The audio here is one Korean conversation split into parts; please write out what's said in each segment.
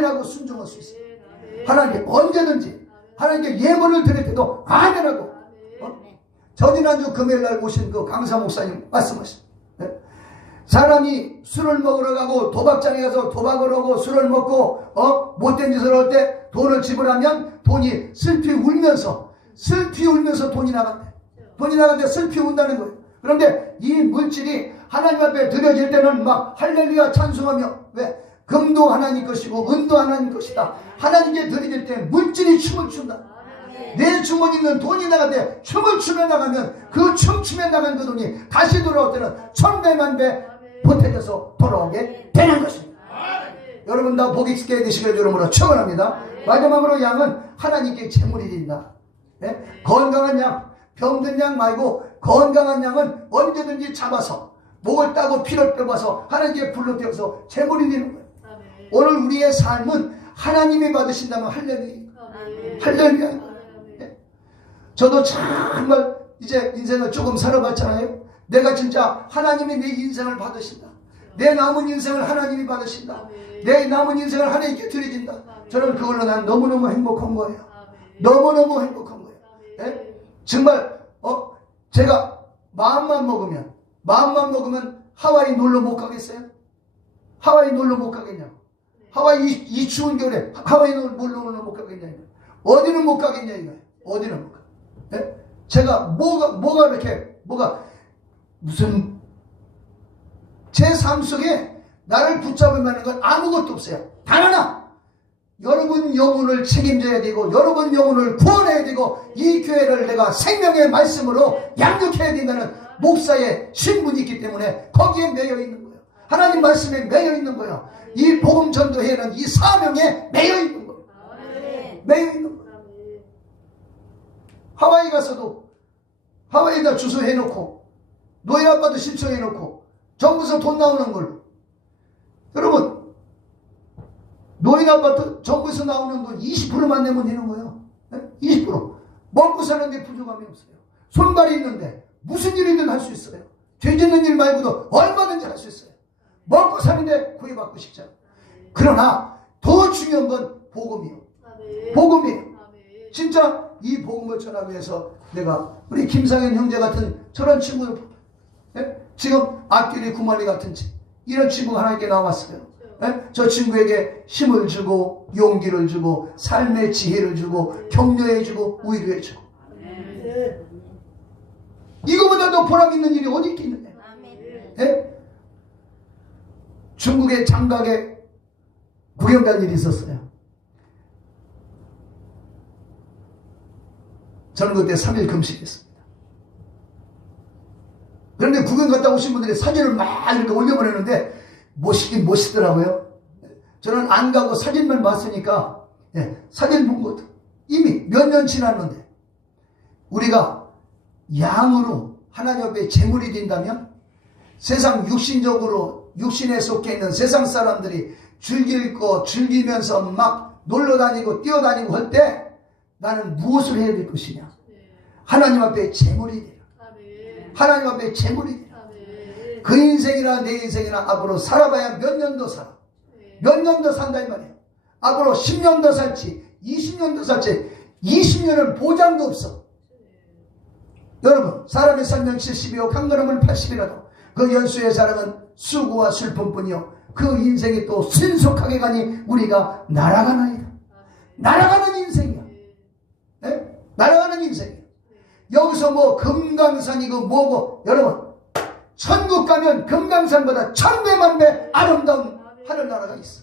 라고 순종할 수 있어요. 하나님께 언제든지 하나님께 예물을 드릴 때도 아멘하고 어? 저 지난주 금요일 날 오신 그 강사 목사님 말씀하셨어요. 네? 사람이 술을 먹으러 가고 도박장에 가서 도박을 하고 술을 먹고 어 못된 짓을 할 때 돈을 지불하면 돈이 슬피 울면서 슬피 울면서 돈이 나간대. 돈이 나간데 슬피 운다는 거예요. 그런데 이 물질이 하나님 앞에 드려질 때는 막 할렐루야 찬송하며 왜 금도 하나님 것이고 은도 하나님 것이다. 하나님께 드려질 때 물질이 춤을 춘다. 내 주머니 있는 돈이 나가는데 춤을 추며 나가면 그 춤추며 나간 그 돈이 다시 돌아올 때는 천배만 배 보태져서 돌아오게 되는 것입니다. 여러분 다 복이 있게 되시길 여러분으로 축원합니다. 마지막으로 양은 하나님께 제물이 된다. 예? 건강한 양, 병든 양 말고 건강한 양은 언제든지 잡아서 목을 따고 피를 빼봐서 하나님께 불러 태워서 제물이 되는 거예요. 오늘 우리의 삶은 하나님이 받으신다면 할렐루야. 할렐루야. 저도 정말 이제 인생을 조금 살아봤잖아요. 내가 진짜 하나님이 내 인생을 받으신다. 내 남은 인생을 하나님이 받으신다. 내 남은 인생을 하나님께 드려진다. 저는 그걸로 난 너무너무 행복한 거예요. 너무너무 행복한 거예요. 예? 정말 어 제가 마음만 먹으면 마음만 먹으면 하와이 놀러 못 가겠어요? 하와이 놀러 못 가겠냐고. 하와이 이, 이 추운 겨울에 하와이 놀러 놀러 못 가겠냐 이거. 어디는 못 가겠냐 이거. 어디는 못 가. 예? 제가 뭐가 뭐가 이렇게 뭐가 무슨 제 삶 속에 나를 붙잡을 만한 건 아무것도 없어요. 단 하나. 여러분 영혼을 책임져야 되고 여러분 영혼을 구원해야 되고 이 교회를 내가 생명의 말씀으로 양육해야 된다는 목사의 신분이 있기 때문에 거기에 매여 있는 거예요. 하나님 말씀에 매여 있는 거예요. 이 복음 전도회는 이 사명에 매여 있는 거예요. 매여 있는 거예요. 하와이 가서도 하와이에다 주소 해놓고 노예 아빠도 신청해놓고 정부에서 돈 나오는 걸로 여러분 노인 아파트 정부에서 나오는 돈 20%만 내면 되는 거예요. 네? 20% 먹고 사는데 부족함이 없어요. 손발이 있는데 무슨 일이든 할 수 있어요. 죄 짓는 일 말고도 얼마든지 할 수 있어요. 먹고 사는데 구애받고 싶잖아요. 그러나 더 중요한 건 복음이요. 복음이에요. 진짜 이 복음을 전하기 위해서 내가 우리 김상현 형제 같은 저런 친구 예? 지금 앞길이 구말리 같은 친 이런 친구가 하나님께 나왔어요. 예? 저 친구에게 힘을 주고 용기를 주고 삶의 지혜를 주고 격려해 주고 위로해 주고 이거보다 더 보람 있는 일이 어디 있겠느냐 예? 중국의 장각에 구경 간 일이 있었어요. 저는 그때 3일 금식했습니다. 그런데 구경 갔다 오신 분들이 사진을 막 이렇게 올려보내는데 멋있긴 멋있더라고요. 저는 안 가고 사진만 봤으니까 예, 사진 본 것도 이미 몇 년 지났는데 우리가 양으로 하나님 앞에 재물이 된다면 세상 육신적으로 육신에 속해 있는 세상 사람들이 즐길 거 즐기면서 막 놀러 다니고 뛰어다니고 할 때 나는 무엇을 해야 될 것이냐? 하나님 앞에 재물이 되라. 하나님 앞에 재물이 되라. 그 인생이나 내 인생이나 앞으로 살아봐야 몇 년 더 살아. 몇 년 더 산다 이 말이에요. 앞으로 10년 더 살지, 20년 더 살지, 20년은 보장도 없어. 여러분, 사람의 생명 70이요, 한 걸음은 80이라도 그 연수의 사람은 수고와 슬픔뿐이요. 그 인생이 또 신속하게 가니 우리가 날아가나이다. 날아가는 인생이야. 예? 날아가는 인생이야. 여기서 뭐 금강산이고 뭐고 여러분 천국 가면 금강산보다 천배만 배 아름다운 하늘나라가 있어.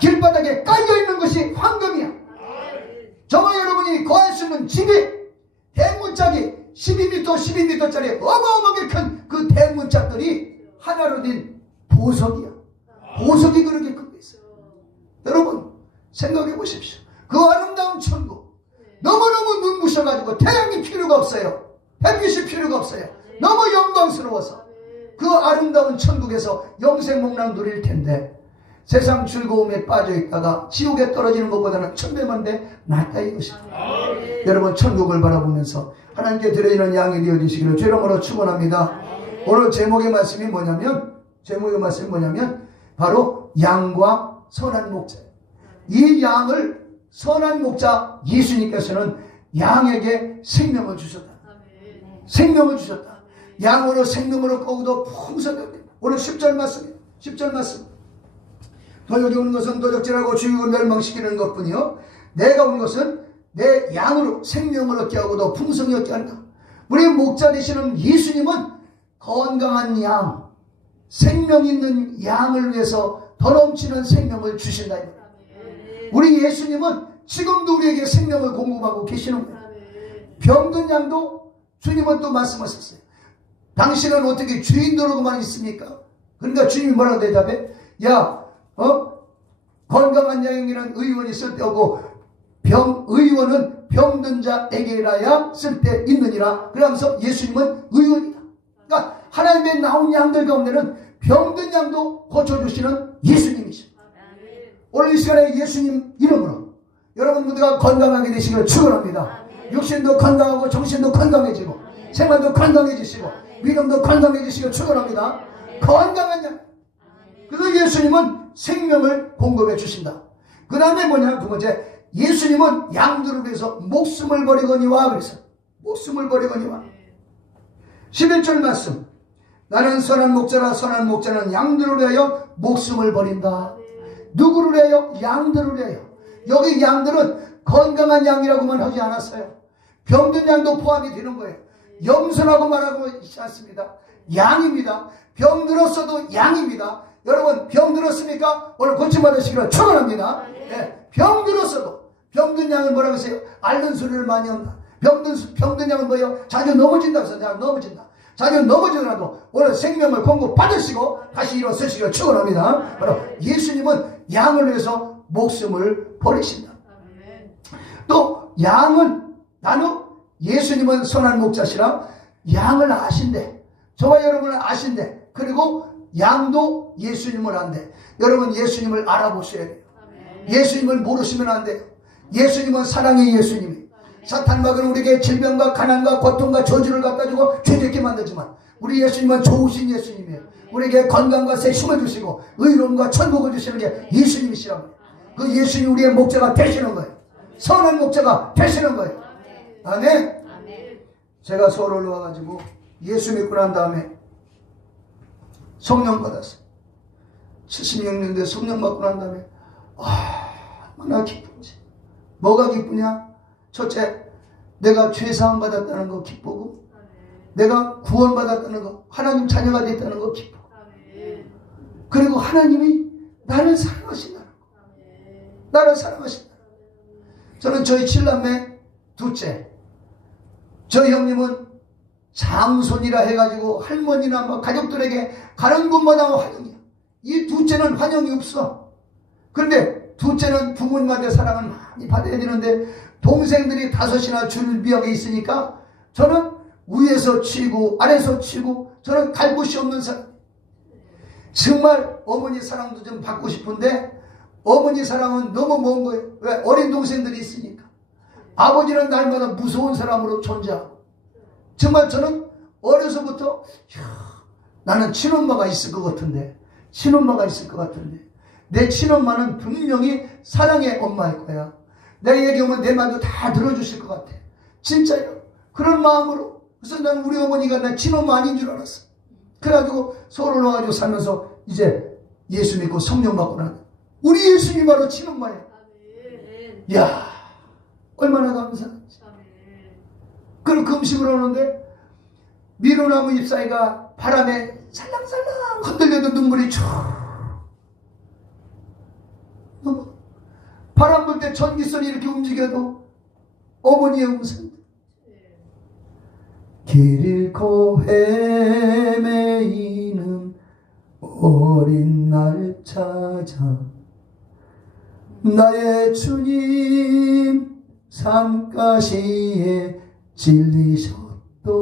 길바닥에 깔려 있는 것이 황금이야. 저와 여러분이 거할 수 있는 집이 대문짝이 12m, 12m짜리 어마어마하게 큰 그 대문짝들이 하나로 된 보석이야. 보석이 그렇게 큰게 있어요. 여러분 생각해 보십시오. 그 아름다운 천국 너무너무 눈부셔가지고 태양이 필요가 없어요. 햇빛이 필요가 없어요. 너무 영광스러워서 그 아름다운 천국에서 영생 목랑 누릴 텐데 세상 즐거움에 빠져 있다가 지옥에 떨어지는 것보다는 천배만배 낫다 이것입니다. 여러분 천국을 바라보면서 하나님께 드려지는 양이 되어주시기를 죄로으로 축원합니다. 오늘 제목의 말씀이 뭐냐면 제목의 말씀이 뭐냐면 바로 양과 선한 목자. 이 양을 선한 목자 예수님께서는 양에게 생명을 주셨다. 생명을 주셨다. 양으로 생명으로 거기도 풍성하게. 오늘 10절 말씀이에요. 10절 말씀. 도적이 오는 것은 도적질하고 죽이고 멸망시키는 것뿐이요. 내가 온 것은 내 양으로 생명을 얻게 하고도 풍성히 얻게 한다. 우리 목자 되시는 예수님은 건강한 양, 생명 있는 양을 위해서 더 넘치는 생명을 주신다. 우리 예수님은 지금도 우리에게 생명을 공급하고 계시는 거예요. 병든 양도 주님은 또 말씀하셨어요. 당신은 어떻게 주인 노릇만 있습니까? 그러니까 주님이 뭐라고 대답해? 야, 어? 건강한 양에게는 의원이 쓸데없고 병, 의원은 병든 자에게라야 쓸데 있느니라. 그러면서 예수님은 의원이다. 그러니까 하나님의 나온 양들 가운데는 병든 양도 고쳐주시는 예수님이십니다. 오늘 이 시간에 예수님 이름으로 여러분 모두가 건강하게 되시기를 축원합니다. 육신도 건강하고 정신도 건강해지고 생활도 건강해지시고 믿음도 건강해지시기를 축원합니다. 건강한 양. 그래서 예수님은 생명을 공급해 주신다. 그 다음에 뭐냐 두 번째 예수님은 양들을 위해서 목숨을 버리거니와 그래서 목숨을 버리거니와 11절 말씀 나는 선한 목자라 선한 목자는 양들을 위하여 목숨을 버린다. 누구를 위하여? 양들을 위하여. 여기 양들은 건강한 양이라고만 하지 않았어요. 병든 양도 포함이 되는 거예요. 염소라고 말하고 있지 않습니다. 양입니다. 병들었어도 양입니다. 여러분 병 들었습니까? 오늘 고침받으시기를 축원합니다. 네, 병 들었어도 병든 양은 뭐라고 하세요? 앓는 소리를 많이 한다. 병든 병든 양은 뭐예요? 자주 넘어진다 해서 내가 넘어진다. 자주 넘어지더라도 오늘 생명을 공급 받으시고 다시 일어서시기를 축원합니다. 바로 예수님은 양을 위해서 목숨을 버리신다. 또 양은 나는 예수님은 선한 목자시라 양을 아신대. 저와 여러분을 아신대. 그리고 양도 예수님을 안대. 여러분 예수님을 알아보셔야 돼요. 예수님을 모르시면 안 돼요. 예수님은 사랑의 예수님이. 사탄막은 우리에게 질병과 가난과 고통과 저주를 갖다 주고 죄짓게 만들지만 우리 예수님은 좋으신 예수님이에요. 우리에게 건강과 새 힘을 주시고 의로움과 천국을 주시는 게 예수님이시라고. 그 예수님 우리의 목자가 되시는 거예요. 선한 목자가 되시는 거예요. 아멘. 제가 서울로 와가지고 예수 믿고 난 다음에 성령 받았어요. 76년대 성령 받고 난 다음에 아, 얼마나 기쁜지. 뭐가 기쁘냐? 첫째, 내가 죄사함 받았다는 거 기쁘고 내가 구원 받았다는 거 하나님 자녀가 됐다는 거 기쁘고 그리고 하나님이 나를 사랑하신다는 거. 나를 사랑하신다. 저는 저희 칠남매 둘째 저희 형님은 장손이라 해가지고 할머니나 뭐 가족들에게 가는 곳마다 환영이야. 이 둘째는 환영이 없어. 그런데 둘째는 부모님한테 사랑을 많이 받아야 되는데 동생들이 다섯이나 줄비역에 있으니까 저는 위에서 치고 아래서 치고 저는 갈 곳이 없는 사람. 정말 어머니 사랑도 좀 받고 싶은데 어머니 사랑은 너무 먼 거예요. 왜? 어린 동생들이 있으니까. 아버지는 날마다 무서운 사람으로 존재하고. 정말 저는 어려서부터 이야, 나는 친엄마가 있을 것 같은데 친엄마가 있을 것 같은데 내 친엄마는 분명히 사랑의 엄마일 거야. 내 얘기하면 내 말도 다 들어주실 것 같아. 진짜요. 그런 마음으로. 그래서 난 우리 어머니가 내 친엄마 아닌 줄 알았어. 그래가지고 서울을 와가지고 살면서 이제 예수 믿고 성령 받고 난 우리 예수님이 바로 친엄마야. 이야 얼마나 감사한지. 그럼 금식을 하는데 미루나무 잎사이가 바람에 살랑살랑 흔들려도 눈물이 쭉 넘어. 바람 불 때 전기선이 이렇게 움직여도 어머니의 음성. 길 잃고 헤매이는 어린 날 찾아 나의 주님 산가시에 진리셨도다.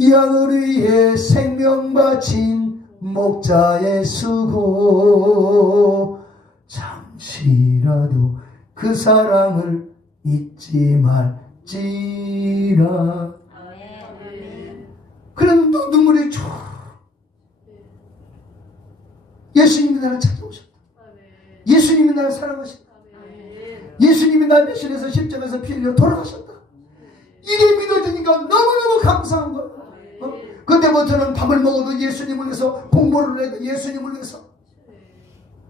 양을 위해 생명 바친 목자의 수고 잠시라도 그 사랑을 잊지 말지라 그래도 또 눈물이 쭉 예수님이 나를 찾아오셨다. 예수님이 나를 사랑하셨다. 예수님이 날 대신해서 십자가에서 피 흘려 돌아가셨다. 이게 믿어지니까 너무너무 감사한 거야. 어? 그때부터는 밥을 먹어도 예수님을 위해서 공부를 해도 예수님을 위해서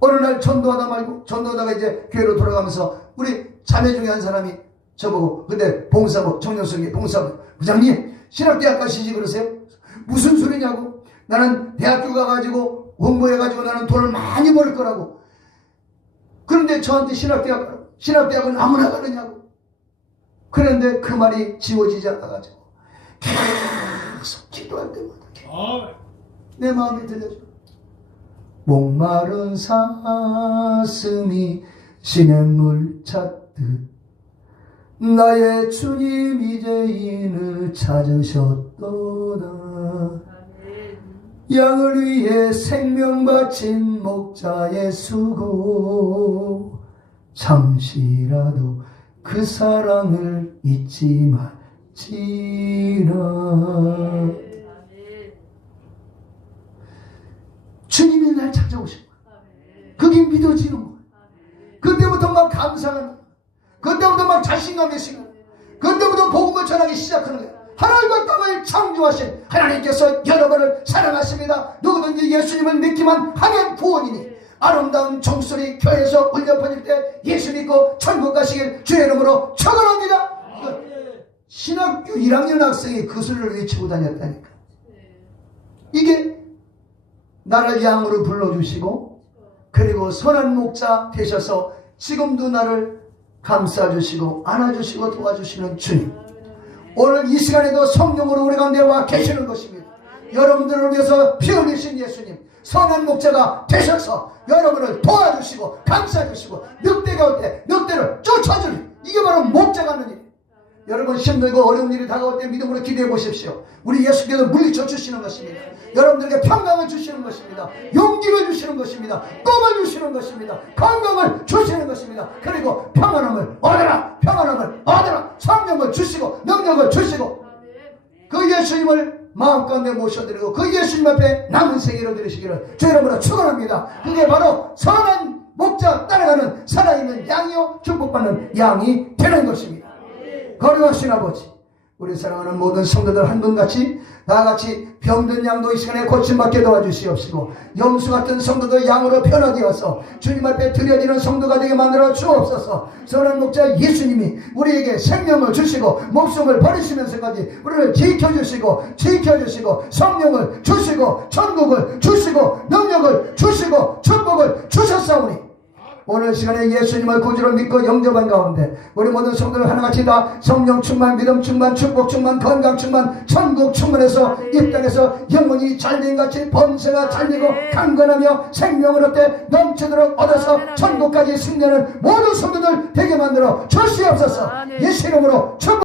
어느 날 전도하다 말고 전도하다가 이제 교회로 돌아가면서 우리 자매 중에 한 사람이 저보고 근데 봉사부 청년성의 봉사부 부장님 신학대학 가시지 그러세요? 무슨 소리냐고 나는 대학교 가가지고 공부해가지고 나는 돈을 많이 벌 거라고 그런데 저한테 신학대학. 신학대학은 아무나 가느냐고 그런데 그 말이 지워지지 않아가지고 계속 기도할 때마다 아, 내 마음이 들려줘. 목마른 사슴이 시냇물 찾듯 나의 주님 이제 인을 찾으셨도다. 양을 위해 생명 바친 목자의 수고. 잠시라도 그 사랑을 잊지 말지라 주님이 날 찾아오신 거야. 그게 믿어지는 거야. 그때부터 막 감사하는 거야. 그때부터 막 자신감이 생겨. 그때부터 복음을 전하기 시작하는 거야. 하늘과 땅을 창조하신 하나님께서 여러분을 사랑하십니다. 누구든지 예수님을 믿기만 하면 구원이니 아름다운 종소리 교회에서 울려 퍼질 때 예수 믿고 천국 가시길 주의 이름으로 축원합니다. 신학교 1학년 학생이 그 소리를 외치고 다녔다니까. 이게 나를 양으로 불러주시고 그리고 선한 목자 되셔서 지금도 나를 감싸주시고 안아주시고 도와주시는 주님. 오늘 이 시간에도 성령으로 우리 가운데 와 계시는 것입니다. 여러분들을 위해서 피 흘리신 예수님 선한 목자가 되셔서 여러분을 도와주시고 감싸주시고 늑대 가운데 늑대를 쫓아주니 이게 바로 목자가 하는 일 여러분 힘들고 어려운 일이 다가올 때 믿음으로 기대해 보십시오. 우리 예수께서 물리쳐 주시는 것입니다. 여러분들에게 평강을 주시는 것입니다. 용기를 주시는 것입니다. 꿈을 주시는 것입니다. 건강을 주시는 것입니다. 그리고 평안함을 얻어라. 평안함을 얻어라. 성령을 주시고 능력을 주시고 그 예수님을 마음 가운데 모셔드리고 그 예수님 앞에 남은 생애를 드리시기를 주 여러분을 축원합니다. 그게 바로 선한 목자 따라가는 살아있는 양이요 축복받는 양이 되는 것입니다. 거룩하신 아버지 우리 사랑하는 모든 성도들 한 분같이 다같이 병든 양도 이 시간에 고침받게 도와주시옵시고 염수 같은 성도들 양으로 변하게 하서. 주님 앞에 드려지는 성도가 되게 만들어 주옵소서. 선한 목자 예수님이 우리에게 생명을 주시고 목숨을 버리시면서까지 우리를 지켜주시고 지켜주시고 성령을 주시고 천국을 주시고 능력을 주시고 축복을 주셨사오니 오늘 시간에 예수님을 구주로 믿고 영접한 가운데 우리 모든 성도들 하나같이 다 성령 충만 믿음 충만 축복 충만 건강 충만 천국 충만해서 이 땅에서 영혼이 잘된 같이 번세가 잘되고 강건하며 생명을 얻되 넘치도록 얻어서 천국까지 승리하는 모든 성도들 되게 만들어 주시옵소서. 예수 이름으로 축복